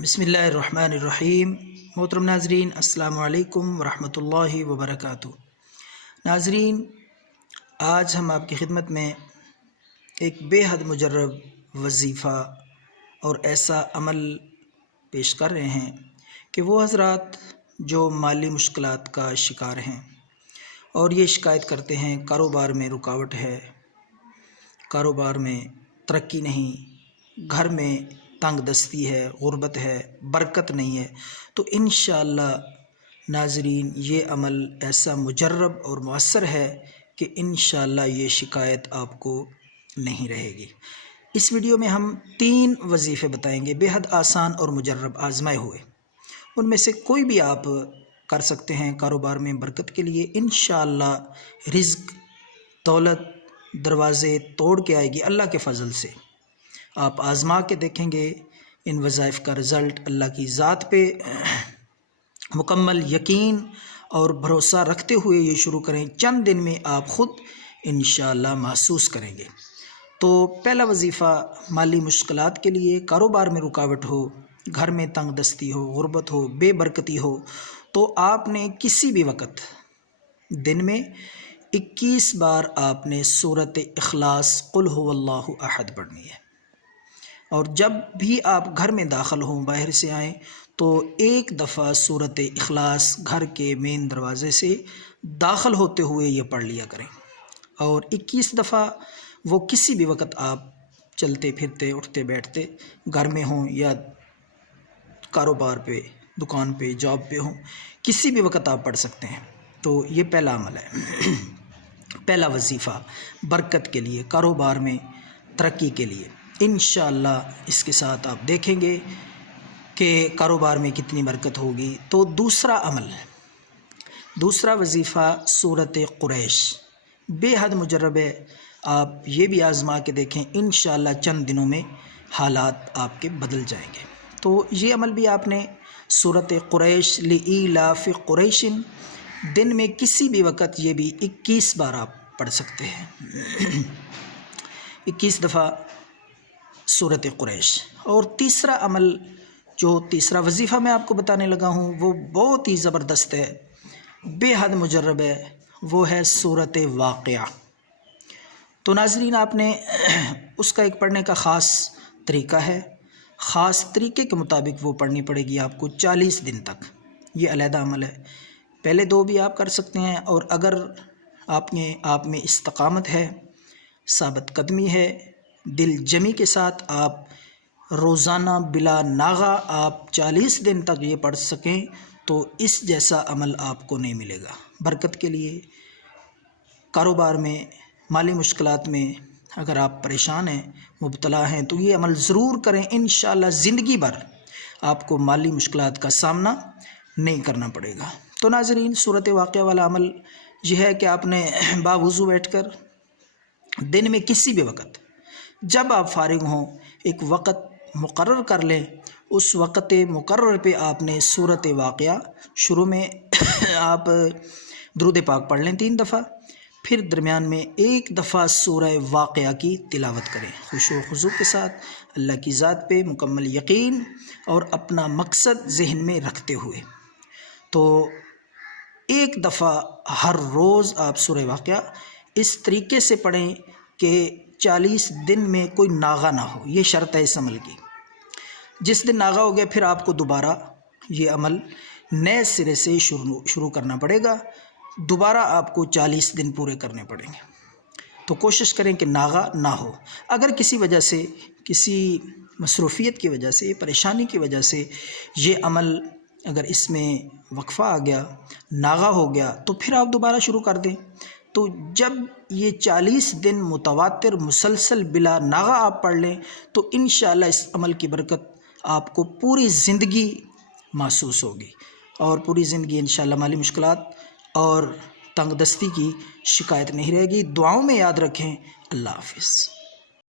بسم اللہ الرحمن الرحیم۔ محترم ناظرین، السلام علیکم ورحمۃ اللہ وبرکاتہ۔ ناظرین، آج ہم آپ کی خدمت میں ایک بے حد مجرب وظیفہ اور ایسا عمل پیش کر رہے ہیں کہ وہ حضرات جو مالی مشکلات کا شکار ہیں اور یہ شکایت کرتے ہیں کاروبار میں رکاوٹ ہے، کاروبار میں ترقی نہیں، گھر میں تنگ دستی ہے، غربت ہے، برکت نہیں ہے، تو انشاءاللہ ناظرین یہ عمل ایسا مجرب اور مؤثر ہے کہ انشاءاللہ یہ شکایت آپ کو نہیں رہے گی۔ اس ویڈیو میں ہم 3 وظیفے بتائیں گے، بے حد آسان اور مجرب آزمائے ہوئے۔ ان میں سے کوئی بھی آپ کر سکتے ہیں کاروبار میں برکت کے لیے۔ انشاءاللہ رزق، دولت دروازے توڑ کے آئے گی اللہ کے فضل سے۔ آپ آزما کے دیکھیں گے، ان وظائف کا رزلٹ اللہ کی ذات پہ مکمل یقین اور بھروسہ رکھتے ہوئے یہ شروع کریں، چند دن میں آپ خود انشاءاللہ محسوس کریں گے۔ تو پہلا وظیفہ مالی مشکلات کے لیے، کاروبار میں رکاوٹ ہو، گھر میں تنگ دستی ہو، غربت ہو، بے برکتی ہو، تو آپ نے کسی بھی وقت دن میں 21 بار آپ نے سورۃ اخلاص قل هو اللہ احد پڑھنی ہے۔ اور جب بھی آپ گھر میں داخل ہوں، باہر سے آئیں، تو ایک دفعہ سورۃ اخلاص گھر کے مین دروازے سے داخل ہوتے ہوئے یہ پڑھ لیا کریں، اور 21 دفعہ وہ کسی بھی وقت آپ چلتے پھرتے اٹھتے بیٹھتے گھر میں ہوں یا کاروبار پہ، دکان پہ، جاب پہ ہوں، کسی بھی وقت آپ پڑھ سکتے ہیں۔ تو یہ پہلا عمل ہے، پہلا وظیفہ برکت کے لیے، کاروبار میں ترقی کے لیے۔ انشاءاللہ اس کے ساتھ آپ دیکھیں گے کہ کاروبار میں کتنی برکت ہوگی۔ تو دوسرا عمل، دوسرا وظیفہ سورۃ قریش، بے حد مجرب ہے، آپ یہ بھی آزما کے دیکھیں، انشاءاللہ چند دنوں میں حالات آپ کے بدل جائیں گے۔ تو یہ عمل بھی آپ نے سورۃ قریش لإیلاف قریش، دن میں کسی بھی وقت یہ بھی 21 بار آپ پڑھ سکتے ہیں، 21 دفعہ سورۃ قریش۔ اور تیسرا عمل، جو تیسرا وظیفہ میں آپ کو بتانے لگا ہوں، وہ بہت ہی زبردست ہے، بے حد مجرب ہے، وہ ہے سورۃ واقعہ۔ تو ناظرین، آپ نے اس کا ایک پڑھنے کا خاص طریقہ ہے، خاص طریقے کے مطابق وہ پڑھنی پڑے گی آپ کو 40 دن تک۔ یہ علیحدہ عمل ہے، پہلے 2 بھی آپ کر سکتے ہیں، اور اگر آپ میں استقامت ہے، ثابت قدمی ہے، دل جمی کے ساتھ آپ روزانہ بلا ناغہ آپ 40 دن تک یہ پڑھ سکیں، تو اس جیسا عمل آپ کو نہیں ملے گا۔ برکت کے لیے، کاروبار میں مالی مشکلات میں اگر آپ پریشان ہیں، مبتلا ہیں، تو یہ عمل ضرور کریں، انشاءاللہ زندگی بھر آپ کو مالی مشکلات کا سامنا نہیں کرنا پڑے گا۔ تو ناظرین، سورۃ واقعہ والا عمل یہ ہے کہ آپ نے باوضو بیٹھ کر دن میں کسی بھی وقت جب آپ فارغ ہوں، ایک وقت مقرر کر لیں، اس وقت مقرر پہ آپ نے سورۃ واقعہ شروع میں آپ درود پاک پڑھ لیں 3 دفعہ، پھر درمیان میں 1 دفعہ سورہ واقعہ کی تلاوت کریں، خشوع و خضوع کے ساتھ، اللہ کی ذات پہ مکمل یقین اور اپنا مقصد ذہن میں رکھتے ہوئے۔ تو 1 دفعہ ہر روز آپ سورہ واقعہ اس طریقے سے پڑھیں کہ 40 دن میں کوئی ناغہ نہ ہو، یہ شرط ہے اس عمل کی۔ جس دن ناغہ ہو گیا، پھر آپ کو دوبارہ یہ عمل نئے سرے سے شروع کرنا پڑے گا، دوبارہ آپ کو 40 دن پورے کرنے پڑیں گے۔ تو کوشش کریں کہ ناغہ نہ ہو۔ اگر کسی وجہ سے، کسی مصروفیت کی وجہ سے، پریشانی کی وجہ سے یہ عمل اگر اس میں وقفہ آ گیا، ناغہ ہو گیا، تو پھر آپ دوبارہ شروع کر دیں۔ تو جب یہ 40 دن متواتر مسلسل بلا ناغہ آپ پڑھ لیں، تو انشاءاللہ اس عمل کی برکت آپ کو پوری زندگی محسوس ہوگی، اور پوری زندگی انشاءاللہ مالی مشکلات اور تنگ دستی کی شکایت نہیں رہے گی۔ دعاؤں میں یاد رکھیں۔ اللہ حافظ۔